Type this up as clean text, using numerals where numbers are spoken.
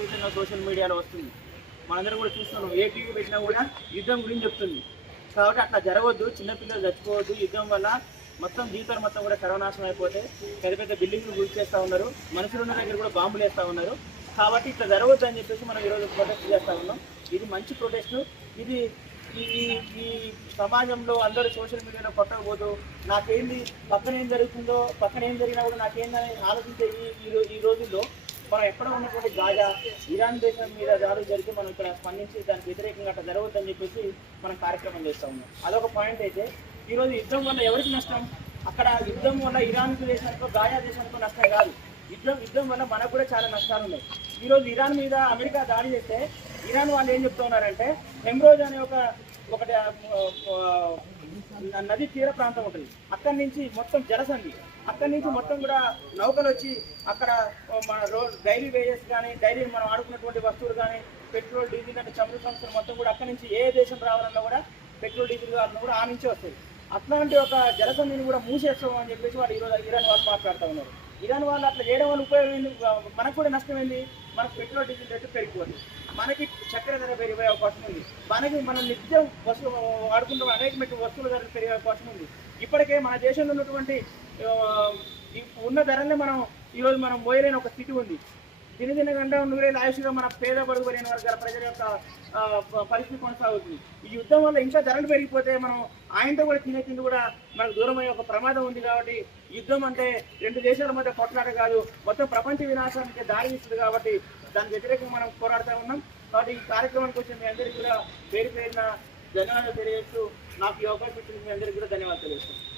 విపరీతంగా సోషల్ మీడియాలో వస్తుంది. మనందరం కూడా చూస్తున్నాం. ఏ టీవీ పెట్టినా కూడా యుద్ధం గురించి చెప్తుంది. కాబట్టి అట్లా జరగవద్దు, చిన్నపిల్లలు చచ్చిపోవద్దు. యుద్ధం వల్ల మొత్తం జీవితాలు మొత్తం కూడా సర్వనాశనం అయిపోతే పెద్ద పెద్ద బిల్డింగ్లు గురి చేస్తూ ఉన్నారు, మనుషులు ఉన్న దగ్గర కూడా బాంబులు వేస్తూ ఉన్నారు. కాబట్టి ఇట్లా జరగవద్దు అని చెప్పేసి మనం ఈరోజు ప్రొటెస్ట్ చేస్తూ ఉన్నాం. ఇది మంచి ప్రొటెస్ట్. ఇది ఈ ఈ సమాజంలో అందరూ సోషల్ మీడియాలో కొట్టకపోతూ నాకేంది పక్కన ఏం జరుగుతుందో, పక్కన ఏం జరిగినా కూడా నాకేందని ఆలోచించే ఈ రోజుల్లో మనం ఎక్కడ ఉన్నటువంటి గాజా ఇరాన్ దేశం మీద దాడులు జరిగితే మనం ఇక్కడ స్పందించి దానికి వ్యతిరేకంగా అట్లా జరగవద్దని చెప్పేసి మనం కార్యక్రమం చేస్తూ ఉన్నాం. అదొక పాయింట్. అయితే ఈరోజు యుద్ధం వల్ల ఎవరికి నష్టం? అక్కడ యుద్ధం వల్ల ఇరాన్ దేశానికో గాజా దేశానికో నష్టం కాదు. యుద్ధం వల్ల మనకు కూడా చాలా నష్టాలు ఉన్నాయి. ఈరోజు ఇరాన్ మీద అమెరికా దాడి చేస్తే ఇరాన్ వాళ్ళు ఏం చెప్తూ ఉన్నారంటే, హెమ్రోజ్ అనే ఒకటి నది తీర ప్రాంతం ఉంటుంది. అక్కడి నుంచి మొత్తం జలసంధి, అక్కడి నుంచి మొత్తం కూడా నౌకలు వచ్చి అక్కడ మన డైలీ వేజెస్ కానీ, డైలీ మనం ఆడుకున్నటువంటి వస్తువులు కానీ, పెట్రోల్ డీజిల్ అంటే చమురు సంస్థలు మొత్తం కూడా అక్కడి నుంచి ఏ దేశం రావాలన్నా కూడా పెట్రోల్ డీజిల్ కావాలన్నా కూడా ఆ నుంచే వస్తుంది. అట్లాంటి ఒక జలసంధిని కూడా మూసేస్తాం అని చెప్పేసి వాళ్ళు ఈరోజు ఇరాన్ వాళ్ళు మాట్లాడుతూ ఉన్నారు. ఇరాన్ వాళ్ళు అట్లా చేయడం వల్ల ఉపయోగం ఏంది? మనకు కూడా నష్టం ఏంది? మనకు పెట్రోల్ డీజిల్ రేటు పెరిగిపోతుంది, మనకి చక్కెర ధర పెరిగే అవకాశం ఉంది, మనం నిత్యం వాడుకుంటున్న అనేక వస్తువుల ధర పెరిగే అవకాశం ఉంది. ఇప్పటికే మన దేశంలో ఉన్నటువంటి ఉన్న ధరలే ఈరోజు మనం మోయలేని ఒక స్థితి ఉంది. దినదిన గంట నూరేళ్ళ ఆయుష్గా మన పేద బడుగు పడిన వర్గాల ప్రజల యొక్క పరిస్థితి కొనసాగుతుంది. ఈ యుద్ధం వల్ల ఇంకా ధరలు పెరిగిపోతే మనం ఆయనతో కూడా తిండి కూడా మనకు దూరమయ్యే ఒక ప్రమాదం ఉంది. కాబట్టి యుద్ధం అంటే రెండు దేశాల మధ్య కొట్లాట కాదు, మొత్తం ప్రపంచ వినాశానికి దారి ఇస్తుంది. కాబట్టి దానికి వ్యతిరేకంగా మనం పోరాడుతూ ఉన్నాం. కాబట్టి ఈ కార్యక్రమానికి వచ్చిన మీ అందరికీ కూడా పేరు పేరున ధన్యవాదాలు తెలియజేస్తూ, నాకు ఈ అవకాశం ఇచ్చిన మీ అందరికీ కూడా ధన్యవాదాలు తెలియజేస్తాను.